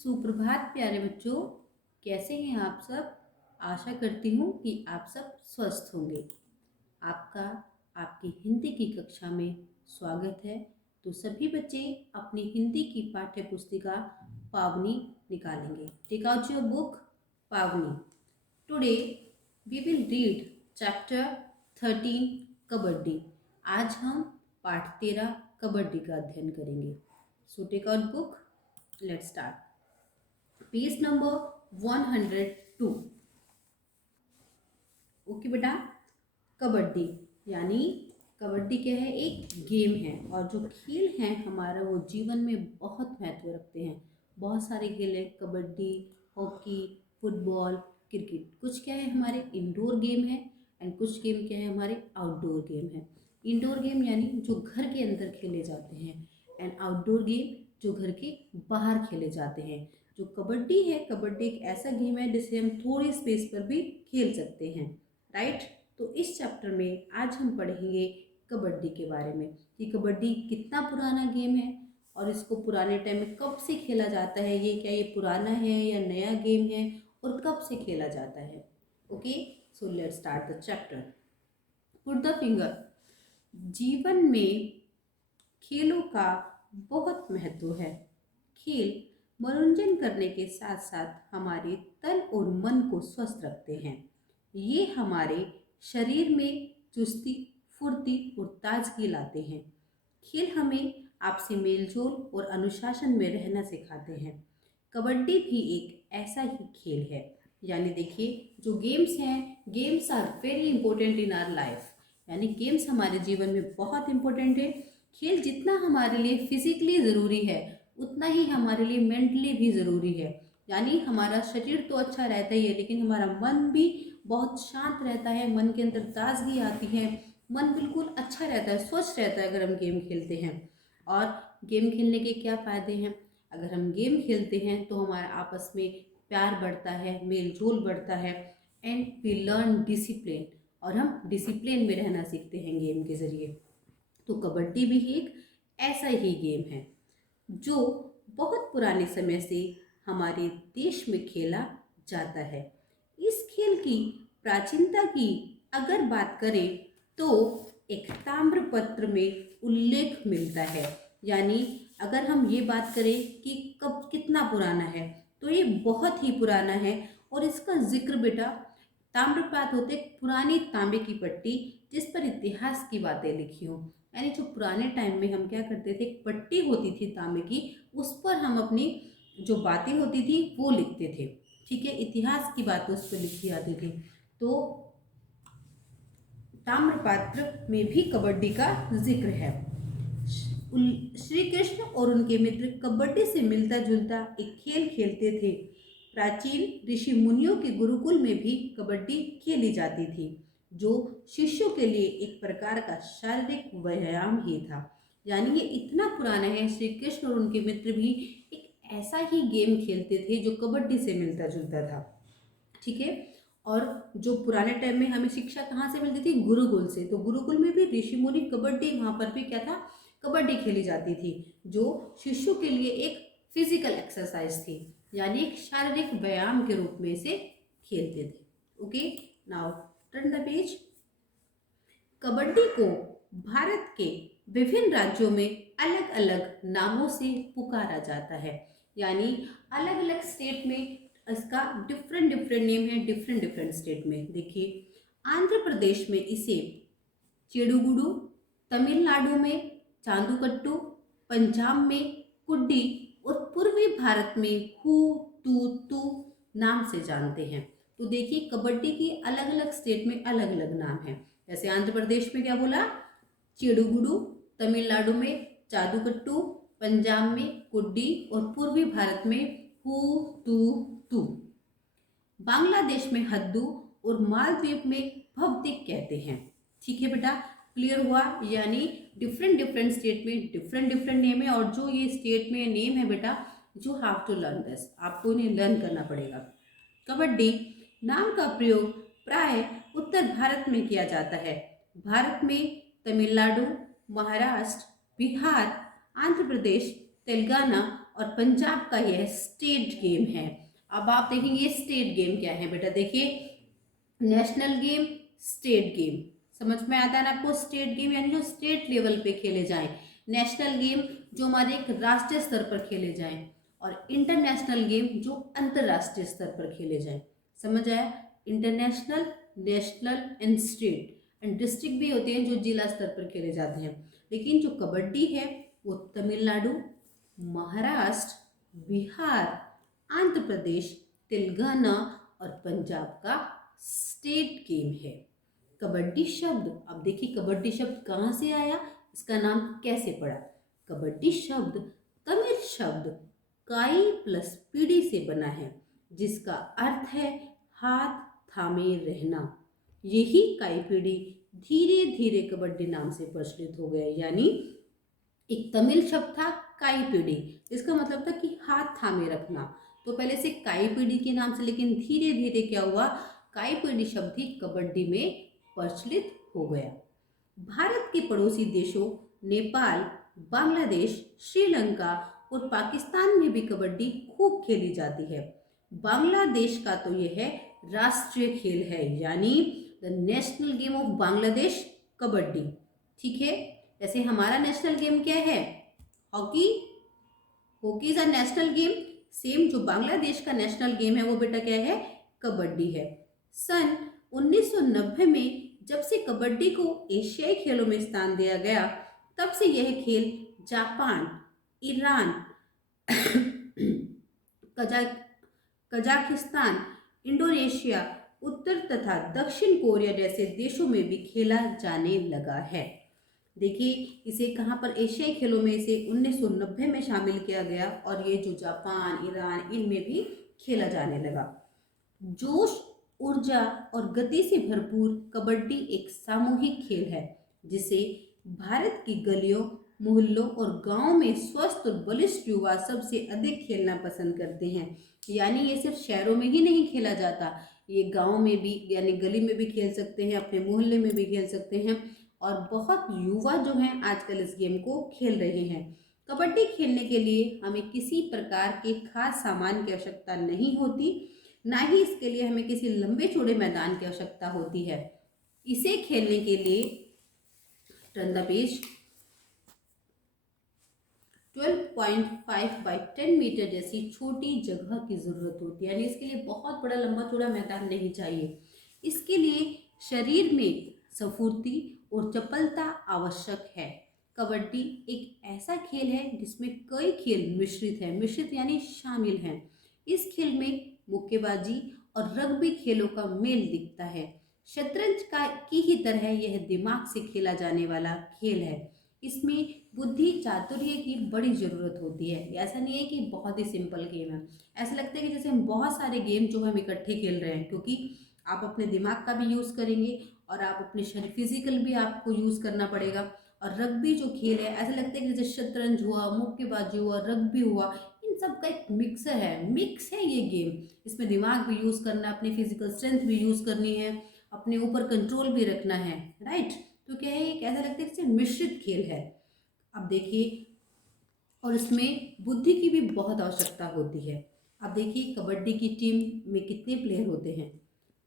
सुप्रभात प्यारे बच्चों। कैसे हैं आप सब। आशा करती हूँ कि आप सब स्वस्थ होंगे। आपका आपकी हिंदी की कक्षा में स्वागत है। तो सभी बच्चे अपनी हिंदी की पाठ्य पुस्तिका पावनी निकालेंगे। Take out your book Pavani. Today we will read chapter 13 kabaddi. आज हम पाठ 13 कबड्डी का अध्ययन करेंगे। So take out book, let's start. Page number 102। Okay बेटा, कबड्डी यानी कबड्डी क्या है, एक गेम है और जो खेल है हमारा वो जीवन में बहुत महत्व रखते हैं। बहुत सारे खेल हैं, कबड्डी, हॉकी, फुटबॉल, क्रिकेट। कुछ क्या है हमारे इंडोर गेम है एंड कुछ गेम क्या है हमारे आउटडोर गेम है। इंडोर गेम यानी जो घर के अंदर खेले जाते हैं एंड आउटडोर गेम जो घर के बाहर खेले जाते हैं। जो कबड्डी है, कबड्डी एक ऐसा गेम है जिसे हम थोड़ी स्पेस पर भी खेल सकते हैं, राइट। तो इस चैप्टर में आज हम पढ़ेंगे कबड्डी के बारे में कि कबड्डी कितना पुराना गेम है और इसको पुराने टाइम में कब से खेला जाता है। ये क्या ये पुराना है या नया गेम है और कब से खेला जाता है। Okay, so let's start the chapter. Put the finger. जीवन में खेलों का बहुत महत्व है। खेल मनोरंजन करने के साथ साथ हमारे तन और मन को स्वस्थ रखते हैं। ये हमारे शरीर में चुस्ती, फुर्ती और ताजगी लाते हैं। खेल हमें आपसी मेलजोल और अनुशासन में रहना सिखाते हैं। कबड्डी भी एक ऐसा ही खेल है। यानी देखिए, जो गेम्स हैं, games are very important in our life. यानी गेम्स हमारे जीवन में बहुत इंपॉर्टेंट है। खेल जितना हमारे लिए फिजिकली ज़रूरी है उतना ही हमारे लिए मेंटली भी ज़रूरी है। यानी हमारा शरीर तो अच्छा रहता ही है लेकिन हमारा मन भी बहुत शांत रहता है, मन के अंदर ताजगी आती है, मन बिल्कुल अच्छा रहता है, स्वच्छ रहता है अगर हम गेम खेलते हैं। और गेम खेलने के क्या फ़ायदे हैं। अगर हम गेम खेलते हैं तो हमारा आपस में प्यार बढ़ता है, मेल जोल बढ़ता है एंड वी लर्न डिसिप्लिन। और हम डिसिप्लिन में रहना सीखते हैं गेम के ज़रिए। तो कबड्डी भी एक ऐसा ही गेम है जो बहुत पुराने समय से हमारे देश में खेला जाता है। इस खेल की प्राचीनता की अगर बात करें तो एक ताम्रपत्र में उल्लेख मिलता है। यानी अगर हम ये बात करें कि कब कितना पुराना है तो ये बहुत ही पुराना है। और इसका जिक्र बेटा, ताम्रपात होते पुरानी तांबे की पट्टी जिस पर इतिहास की बातें लिखी हों। यानी जो पुराने टाइम में हम क्या करते थे, एक पट्टी होती थी तांबे की, उस पर हम अपनी जो बातें होती थी वो लिखते थे। ठीक है, इतिहास की बातें उस पर लिखी जाती थी। तो ताम्रपात्र में भी कबड्डी का जिक्र है। श्री कृष्ण और उनके मित्र कबड्डी से मिलता जुलता एक खेल खेलते थे। प्राचीन ऋषि मुनियों के गुरुकुल में भी कबड्डी खेली जाती थी, जो शिष्यों के लिए एक प्रकार का शारीरिक व्यायाम ही था। यानी ये इतना पुराना है, श्री कृष्ण और उनके मित्र भी एक ऐसा ही गेम खेलते थे जो कबड्डी से मिलता जुलता था। ठीक है, और जो पुराने टाइम में हमें शिक्षा कहाँ से मिलती थी, गुरुकुल से। तो गुरुकुल में भी ऋषि मुनि कबड्डी, वहाँ पर भी क्या था, कबड्डी खेली जाती थी जो शिष्यों के लिए एक फिजिकल एक्सरसाइज थी, यानी एक शारीरिक व्यायाम के रूप में इसे खेलते थे। Okay, now turn the page. Kabaddi को भारत के विभिन्न राज्यों में अलग अलग नामों से पुकारा जाता है। यानी अलग अलग स्टेट में इसका डिफरेंट डिफरेंट नेम है, डिफरेंट डिफरेंट स्टेट में। देखिए, आंध्र प्रदेश में इसे चेडुगुडू, तमिलनाडु में चांदूकट्टू, पंजाब में कुड्डी और पूर्वी भारत में हु तू तू नाम से जानते हैं। तो देखिए, कबड्डी की अलग अलग स्टेट में अलग अलग नाम है। जैसे आंध्र प्रदेश में क्या बोला, चेडुगुडू, तमिलनाडु में जादूकट्टू, पंजाब में कुड्डी और पूर्वी भारत में हु तू तू। बांग्लादेश में हद्दू और मालदीव में भवदिक कहते हैं। ठीक है बेटा, क्लियर हुआ। यानी डिफरेंट डिफरेंट स्टेट में डिफरेंट डिफरेंट नेम है और जो ये स्टेट में नेम है बेटा, you have to learn this, आपको इन्हें लर्न करना पड़ेगा। कबड्डी नाम का प्रयोग प्राय उत्तर भारत में किया जाता है। भारत में तमिलनाडु, महाराष्ट्र, बिहार, आंध्र प्रदेश, तेलंगाना और पंजाब का यह स्टेट गेम है। अब आप देखेंगे स्टेट गेम क्या है बेटा, देखिए नेशनल गेम, स्टेट गेम, समझ में आता है ना आपको। स्टेट गेम यानी जो स्टेट लेवल पे खेले जाएं, नेशनल गेम जो हमारे एक राष्ट्रीय स्तर पर खेले जाएं, और इंटरनेशनल गेम जो अंतरराष्ट्रीय स्तर पर खेले जाएं। समझ आया, international, national and state, and district भी होते हैं जो जिला स्तर पर खेले जाते हैं। लेकिन जो कबड्डी है वो तमिलनाडु, महाराष्ट्र, बिहार, आंध्र प्रदेश, तेलंगाना और पंजाब का स्टेट गेम है। कबड्डी शब्द, अब देखिए कबड्डी शब्द कहाँ से आया, इसका नाम कैसे पड़ा। कबड्डी शब्द तमिल शब्द काई प्लस पीड़ी से बना है, जिसका अर्थ है हाथ थामे रहना। यही काई पीड़ी धीरे धीरे कबड्डी नाम से प्रचलित हो गया। यानी एक तमिल शब्द था काई पीड़ी, इसका मतलब था कि हाथ थामे रखना। तो पहले से काई पीड़ी के नाम से, लेकिन धीरे धीरे क्या हुआ, काई पीड़ी शब्द ही कबड्डी में प्रचलित हो गया। भारत के पड़ोसी देशों नेपाल, बांग्लादेश, श्रीलंका और पाकिस्तान में भी कबड्डी खूब खेली जाती है। बांग्लादेश का तो यह है राष्ट्रीय खेल है, यानी the national game of Bangladesh kabaddi. ठीक है, जैसे हमारा नेशनल गेम क्या है, hockey, hockey is a national game. Same जो बांग्लादेश का नेशनल गेम है वो बेटा क्या है, कबड्डी है। सन 1990 में जब से कबड्डी को एशियाई खेलों में स्थान दिया गया, तब से यह खेल जापान, ईरान, कजाकिस्तान, इंडोनेशिया, उत्तर तथा दक्षिण कोरिया जैसे देशों में भी खेला जाने लगा है। देखिए इसे कहाँ पर, एशियाई खेलों में इसे 1990 में शामिल किया गया, और ये जो जापान, ईरान, इनमें भी खेला जाने लगा। जोश, ऊर्जा और गति से भरपूर कबड्डी एक सामूहिक खेल है, जिसे भारत की गलियों, मोहल्लों और गांवों में स्वस्थ और बलिष्ठ युवा सबसे अधिक खेलना पसंद करते हैं। यानी ये सिर्फ शहरों में ही नहीं खेला जाता, ये गांव में भी यानी गली में भी खेल सकते हैं, अपने मोहल्ले में भी खेल सकते हैं, और बहुत युवा जो हैं आजकल इस गेम को खेल रहे हैं। कबड्डी खेलने के लिए हमें किसी प्रकार के खास सामान की आवश्यकता नहीं होती, ना ही इसके लिए हमें किसी लंबे चौड़े मैदान की आवश्यकता होती है। इसे खेलने के लिए turn the page 12.5 by 10 metre जैसी छोटी जगह की जरूरत होती है, यानी इसके लिए बहुत बड़ा लंबा चौड़ा मैदान नहीं चाहिए। इसके लिए शरीर में स्फूर्ति और चपलता आवश्यक है। कबड्डी एक ऐसा खेल है जिसमें कई खेल मिश्रित हैं, मिश्रित यानी शामिल हैं। इस खेल में मुक्केबाजी और रग्बी खेलों का मेल दिखता है। शतरंज का की ही तरह यह दिमाग से खेला जाने वाला खेल है। इसमें बुद्धि चातुर्य की बड़ी ज़रूरत होती है। ऐसा नहीं है कि बहुत ही सिंपल गेम है, ऐसा लगता है कि जैसे हम बहुत सारे गेम जो हम इकट्ठे खेल रहे हैं, क्योंकि आप अपने दिमाग का भी यूज़ करेंगे और आप अपने शरीर फिजिकल भी आपको यूज़ करना पड़ेगा। और रग्बी जो खेल है ऐसा लगता है कि जैसे शतरंज हुआ, मुक्केबाजी हुआ, रग्बी हुआ, इन सब का एक मिक्सर है, मिक्स है ये गेम। इसमें दिमाग भी यूज़ करना है, अपनी फिजिकल स्ट्रेंथ भी यूज़ करनी है, अपने ऊपर कंट्रोल भी रखना है, राइट। तो क्या है, एक ऐसा लगता है जैसे मिश्रित खेल है। अब देखिए, और इसमें बुद्धि की भी बहुत आवश्यकता होती है। अब देखिए कबड्डी की टीम में कितने प्लेयर होते हैं।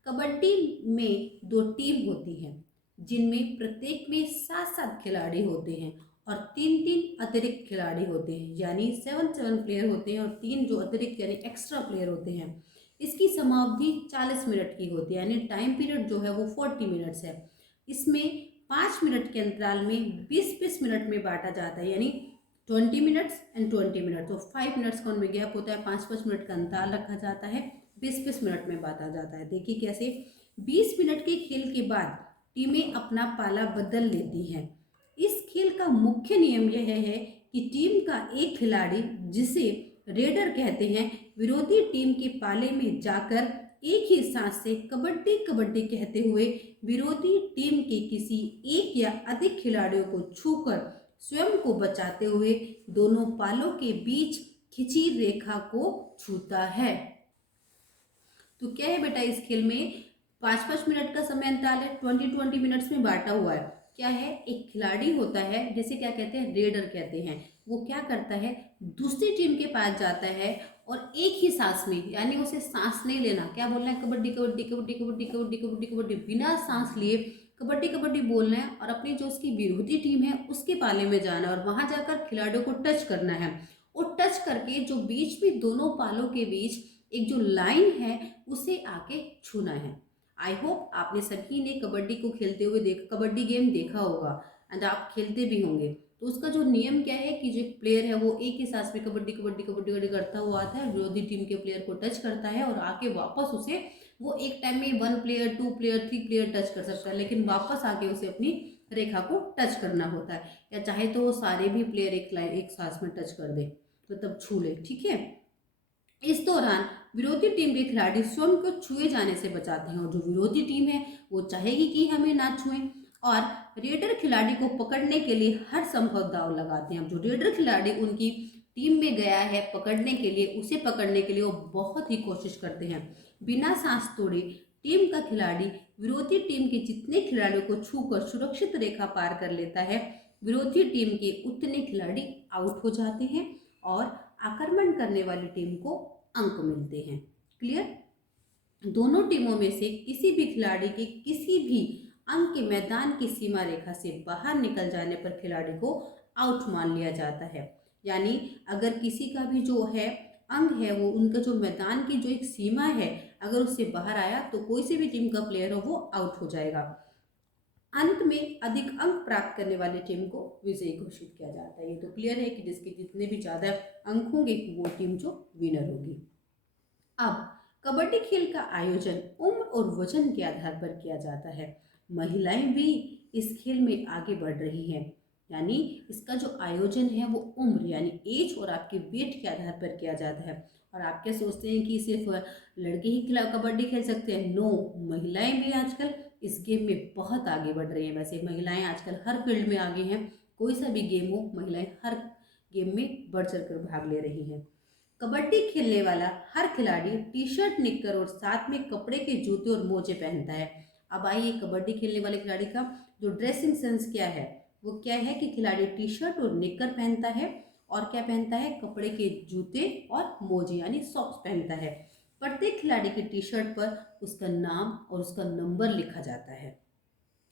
कबड्डी में 2 टीम होती हैं, जिनमें प्रत्येक में 7-7 खिलाड़ी होते हैं और 3-3 अतिरिक्त खिलाड़ी होते हैं, यानी 7-7 प्लेयर होते हैं और 3 जो अतिरिक्त यानी एक्स्ट्रा प्लेयर होते हैं। इसकी समावधि 40 मिनट की होती है, यानी टाइम पीरियड जो है वो 40 मिनट्स है। इसमें 5 मिनट के अंतराल में 20-20 मिनट में बांटा जाता है, यानी 20 मिनट्स एंड 20 मिनट, तो 5 मिनट्स का उनमें गैप होता है, 5-5 मिनट का अंतराल रखा जाता है, 20-20 मिनट में बांटा जाता है। देखिए कैसे, 20 मिनट के खेल के बाद टीमें अपना पाला बदल लेती हैं। इस खेल का मुख्य नियम यह है कि टीम का एक खिलाड़ी, जिसे रेडर कहते हैं, विरोधी टीम के पाले में जाकर एक ही सांस से कबड्डी कबड्डी कहते हुए विरोधी टीम के किसी एक या अधिक खिलाड़ियों को छूकर स्वयं को बचाते हुए दोनों पालों के बीच खिंची रेखा को छूता है। तो क्या है बेटा, इस खेल में 5-5 मिनट का समय अंतराल है, 20-20 मिनट्स में बांटा हुआ है। क्या है, एक खिलाड़ी होता है जिसे क्या कहते हैं, रेडर कहते हैं। वो क्या करता है, दूसरी टीम के पास जाता है और एक ही सांस में, यानी उसे सांस नहीं लेना, क्या बोलना है, कबड्डी कबड्डी कबड्डी कबड्डी कबड्डी कबड्डी कबड्डी, बिना सांस लिए कबड्डी कबड्डी बोलना है और अपनी जो उसकी विरोधी टीम है उसके पाले में जाना है और वहां जाकर खिलाड़ियों को टच करना है। और टच करके जो बीच में दोनों पालों के बीच एक जो लाइन है उसे आके छूना है। आई होप आपने सभी ने कबड्डी को खेलते हुए कबड्डी गेम देखा होगा एंड आप खेलते भी होंगे। तो उसका जो नियम क्या है कि जो एक प्लेयर है वो एक ही सांस में कबड्डी कबड्डी कबड्डी कबड्डी करता हुआ आता है, विरोधी टीम के प्लेयर को टच करता है और आके वापस उसे वो एक टाइम में 1 प्लेयर 2 प्लेयर 3 प्लेयर टच कर सकता है, लेकिन वापस आके उसे अपनी रेखा को टच करना होता है, या चाहे तो वो सारे भी प्लेयर एक सांस में टच कर दे तो तब छू ले, ठीक है। इस दौरान विरोधी टीम के खिलाड़ी स्वयं को छुए जाने से बचाते हैं और जो विरोधी टीम है वो चाहेगी कि हमें ना छुएं और रेडर खिलाड़ी को पकड़ने के लिए हर संभव दांव लगाते हैं। अब जो रेडर खिलाड़ी उनकी टीम में गया है पकड़ने के लिए, उसे पकड़ने के लिए वो बहुत ही कोशिश करते हैं। बिना सांस तोड़े टीम का खिलाड़ी विरोधी टीम के जितने खिलाड़ियों को छूकर सुरक्षित रेखा पार कर लेता है, विरोधी टीम के उतने खिलाड़ी आउट हो जाते हैं और आक्रमण करने वाली टीम को अंक मिलते हैं। क्लियर? दोनों टीमों में से किसी भी खिलाड़ी के किसी भी अंक के मैदान की सीमा रेखा से बाहर निकल जाने पर खिलाड़ी को आउट मान लिया जाता है। यानी अगर किसी का भी जो है अंग है वो उनका जो मैदान की जो एक सीमा है अगर उससे बाहर आया तो कोई से भी टीम का प्लेयर हो वो आउट हो जाएगा। अंत में अधिक अंक प्राप्त करने वाली टीम को विजयी घोषित किया जाता है। ये तो क्लियर है कि जिसके जितने भी ज़्यादा अंक होंगे वो टीम जो विनर होगी। अब कबड्डी खेल का आयोजन उम्र और वजन के आधार पर किया जाता है। महिलाएं भी इस खेल में आगे बढ़ रही हैं, यानी इसका जो आयोजन है वो उम्र यानी एज और आपके वेट के आधार पर किया जाता है। और आप क्या सोचते हैं कि सिर्फ लड़के ही खिला कबड्डी खेल सकते हैं? नो, महिलाएं भी आजकल इस गेम में बहुत आगे बढ़ रही हैं। वैसे महिलाएं आजकल हर फील्ड में आगे हैं, कोई सा भी गेम हो महिलाएं हर गेम में बढ़ चढ़ कर भाग ले रही हैं। कबड्डी खेलने वाला हर खिलाड़ी टी शर्ट निक्कर और साथ में कपड़े के जूते और मोजे पहनता है। अब आइए कबड्डी खेलने वाले खिलाड़ी का जो ड्रेसिंग सेंस क्या है वो क्या है कि खिलाड़ी टी शर्ट और निक्कर पहनता है और क्या पहनता है, कपड़े के जूते और मोजे यानी सॉक्स पहनता है। प्रत्येक खिलाड़ी की टी शर्ट पर उसका नाम और उसका नंबर लिखा जाता है।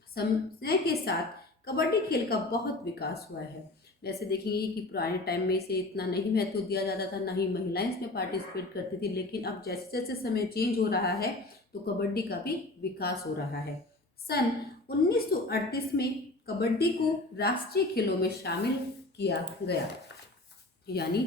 समय के साथ कबड्डी खेल का बहुत विकास हुआ है। जैसे देखेंगे कि पुराने टाइम में इसे इतना नहीं महत्व दिया जाता था, ना ही महिलाएं इसमें पार्टिसिपेट करती थी, लेकिन अब जैसे जैसे समय चेंज हो रहा है तो कबड्डी का भी विकास हो रहा है। सन 1938 में कबड्डी को राष्ट्रीय खेलों में शामिल किया गया, यानी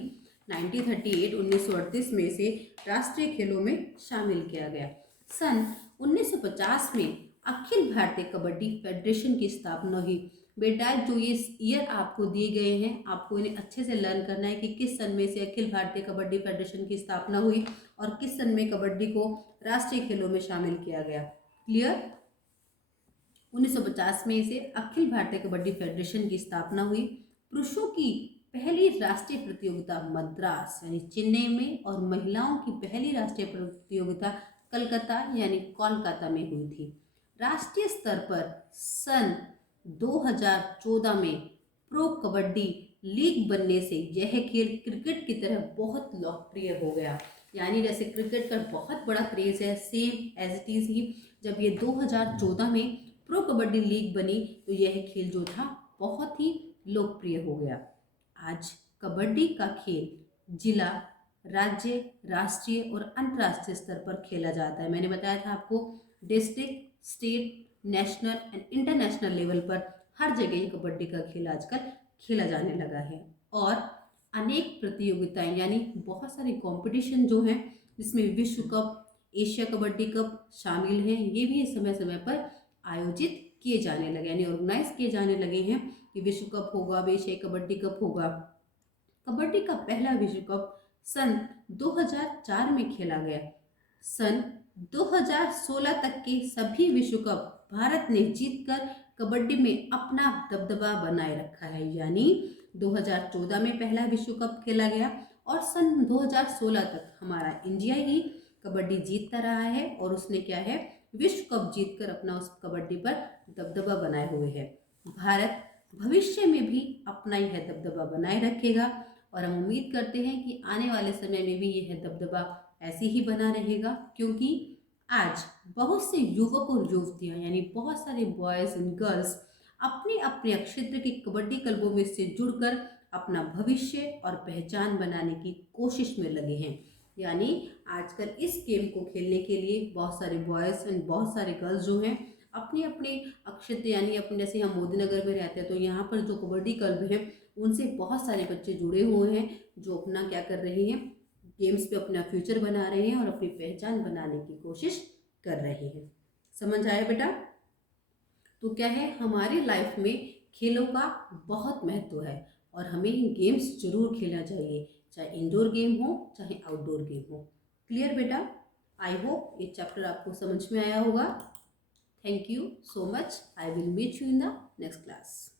1938 में इसे राष्ट्रीय खेलों में शामिल किया गया। सन 1950 में अखिल भारतीय कबड्डी फेडरेशन की स्थापना हुई। बेटा जो ये ईयर आपको दिए गए हैं आपको इन्हें अच्छे से लर्न करना है कि किस सन में से अखिल भारतीय कबड्डी फेडरेशन की स्थापना हुई और किस सन में कबड्डी को राष्ट्रीय खेलों में शामिल किया गया। क्लियर? 1950 में इसे अखिल भारतीय कबड्डी फेडरेशन की स्थापना हुई। पुरुषों की पहली राष्ट्रीय प्रतियोगिता मद्रास यानी चेन्नई में और महिलाओं की पहली राष्ट्रीय प्रतियोगिता कलकत्ता यानी कोलकाता में हुई थी। राष्ट्रीय स्तर पर सन 2014 में प्रो कबड्डी लीग बनने से यह खेल क्रिकेट की तरह बहुत लोकप्रिय हो गया। यानी जैसे क्रिकेट का बहुत बड़ा क्रेज है, सेम एज इट इज ही जब ये 2014 में प्रो कबड्डी लीग बनी तो यह खेल जो था बहुत ही लोकप्रिय हो गया। आज कबड्डी का खेल जिला, राज्य, राष्ट्रीय और अंतर्राष्ट्रीय स्तर पर खेला जाता है। मैंने बताया था आपको district, state, national and international level पर हर जगह ही कबड्डी का खेल आजकल खेला जाने लगा है। और अनेक प्रतियोगिताएं यानी बहुत सारे कंपटीशन जो हैं जिसमें विश्व कप, एशिया कबड्डी कप शामिल हैं, ये भी समय समय पर आयोजित किए जाने लगे यानी ऑर्गेनाइज किए जाने लगे हैं कि विश्व कप होगा, एशिया कबड्डी कप होगा। कबड्डी का पहला विश्व कप सन 2004 में खेला गया। सन 2016 तक के सभी विश्व कप भारत ने जीतकर कबड्डी में अपना दबदबा बनाए रखा है। यानी 2014 में पहला विश्व कप खेला गया और सन 2016 तक हमारा इंडिया ही कबड्डी जीतता रहा है और उसने क्या है, विश्व कप जीतकर अपना उस कबड्डी पर दबदबा बनाए हुए है। भारत भविष्य में भी अपना यह दबदबा बनाए रखेगा और हम उम्मीद करते हैं कि आने वाले समय में भी यह दबदबा ऐसे ही बना रहेगा, क्योंकि आज बहुत से युवक और युवतियां यानी बहुत सारे बॉयज़ एंड गर्ल्स अपने अपने क्षेत्र के कबड्डी क्लबों में से जुड़कर अपना भविष्य और पहचान बनाने की कोशिश में लगे हैं। यानी आजकल इस गेम को खेलने के लिए बहुत सारे बॉयज़ एंड बहुत सारे गर्ल्स जो हैं अपने अपने क्षेत्र, यानी अपने, जैसे हम मोदी नगर में रहते हैं तो यहाँ पर जो कबड्डी क्लब हैं उनसे बहुत सारे बच्चे जुड़े हुए हैं, जो अपना क्या कर रहे हैं, गेम्स पे अपना फ्यूचर बना रहे हैं और अपनी पहचान बनाने की कोशिश कर रहे हैं। समझ आया बेटा? तो क्या है, हमारी लाइफ में खेलों का बहुत महत्व है और हमें गेम्स जरूर खेलना चाहिए, चाहे इंडोर गेम हो चाहे आउटडोर गेम हो। क्लियर बेटा? आई होप ये चैप्टर आपको समझ में आया होगा। Thank you so much. I will meet you in the next class.